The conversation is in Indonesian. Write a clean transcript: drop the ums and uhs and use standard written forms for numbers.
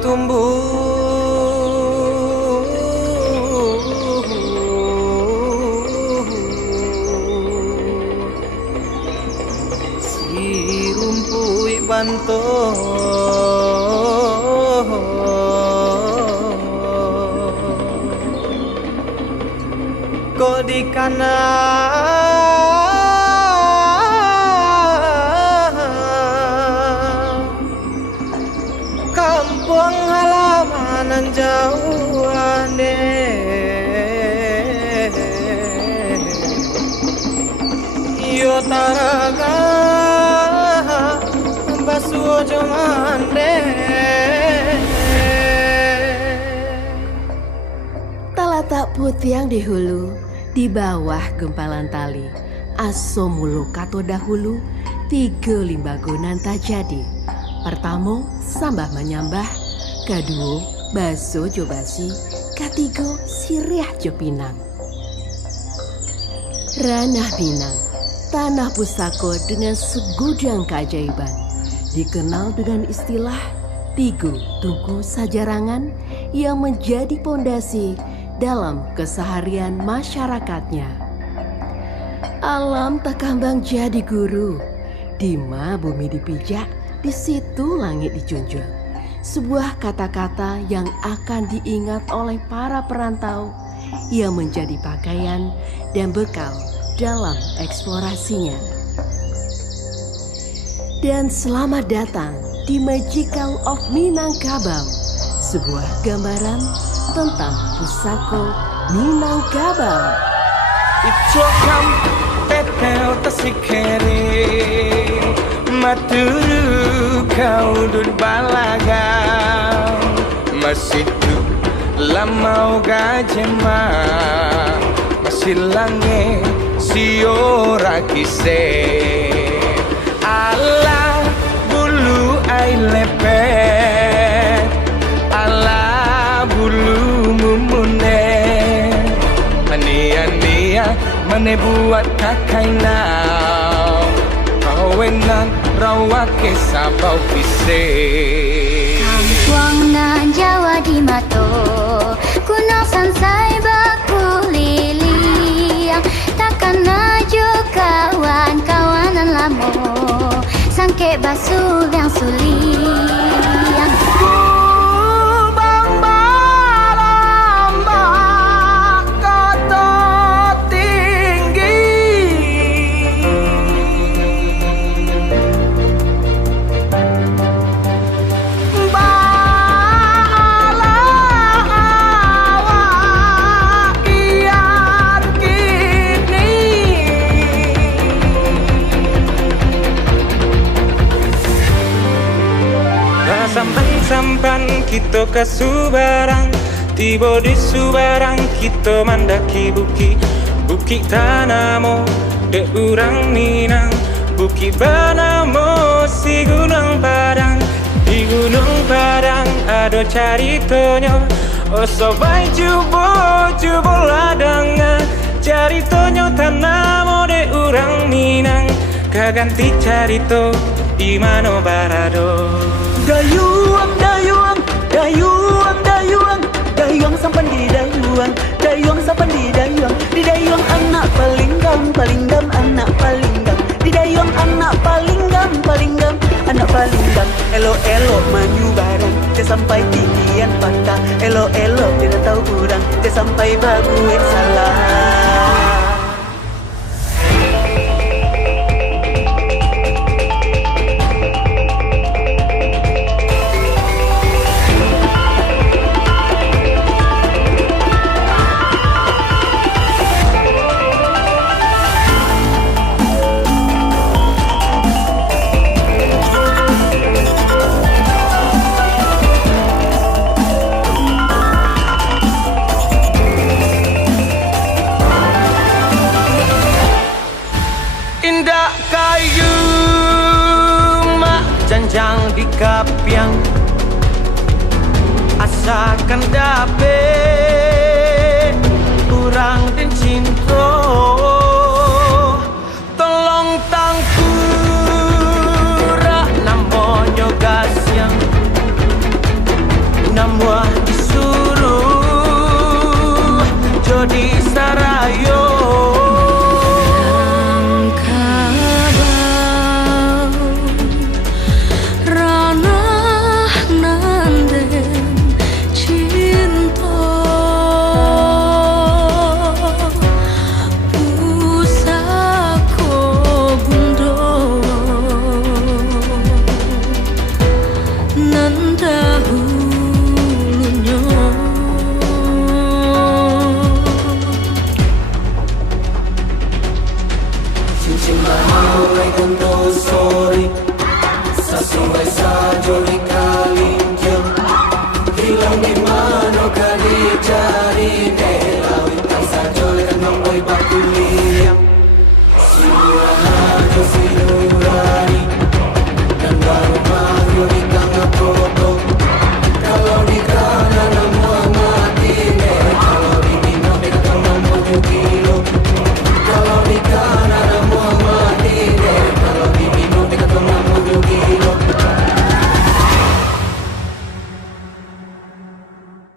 tumbuh si rumpui banto kok di kampung halaman jauhan yo taraga basuh jomande. Talatak putiang di hulu, di bawah gempalan tali, aso mulu kato dahulu, 3 limbagonan tak jadi. Pertamo, sambah menyambah, kedua, baso jo basi, ketiga, siriah jo pinang. Ranah Minang, tanah pusako dengan segudang keajaiban, dikenal dengan istilah Tigo Tugu Sajarangan yang menjadi pondasi dalam keseharian masyarakatnya. Alam tak kambang jadi guru, dima bumi dipijak, di situ langit dijunjung. Sebuah kata-kata yang akan diingat oleh para perantau yang menjadi pakaian dan bekal dalam eksplorasinya. Dan selamat datang di Magical of Minangkabau, sebuah gambaran tentang pusako Minangkabau. Icokam teteo tasikere maturu kau dun balaga masitu lamau gajema masih lange siora kise ala bulu ai lepet ala bulu mumune ania mane buat kakai nau kawenan rawa ke sabau kise Kampung nan Jawa di Mato kuno sansai baku liliang takkan ajo kawan-kawanan lamo sangke basuh yang suliang sampan kita ke Subarang, tiba di Subarang kita mandaki buki tanamo de urang Minang, buki banamo si gunung Padang, di gunung Padang ada caritonyo, oh sobai jubo ladanga, caritonyo tanamo de urang Minang, kaganti carito di mano barado. Dayuang sampan di dayuang sampan di dayuang anak paling gam anak paling gam di dayuang anak paling gam anak paling gam elo maju bareng dia sampai tinggian patah elo tidak tahu kurang dia sampai bagus salah. Indah kayu mak janjang di kapiang asakan dape kurang dan cinta tolong tangkura namonyo gasyang Cimanolay kanto sorry Sasuway sa joli kalinkyong Hilang di mano ka di jari Nelawit ang sa joli kanong boy bakuli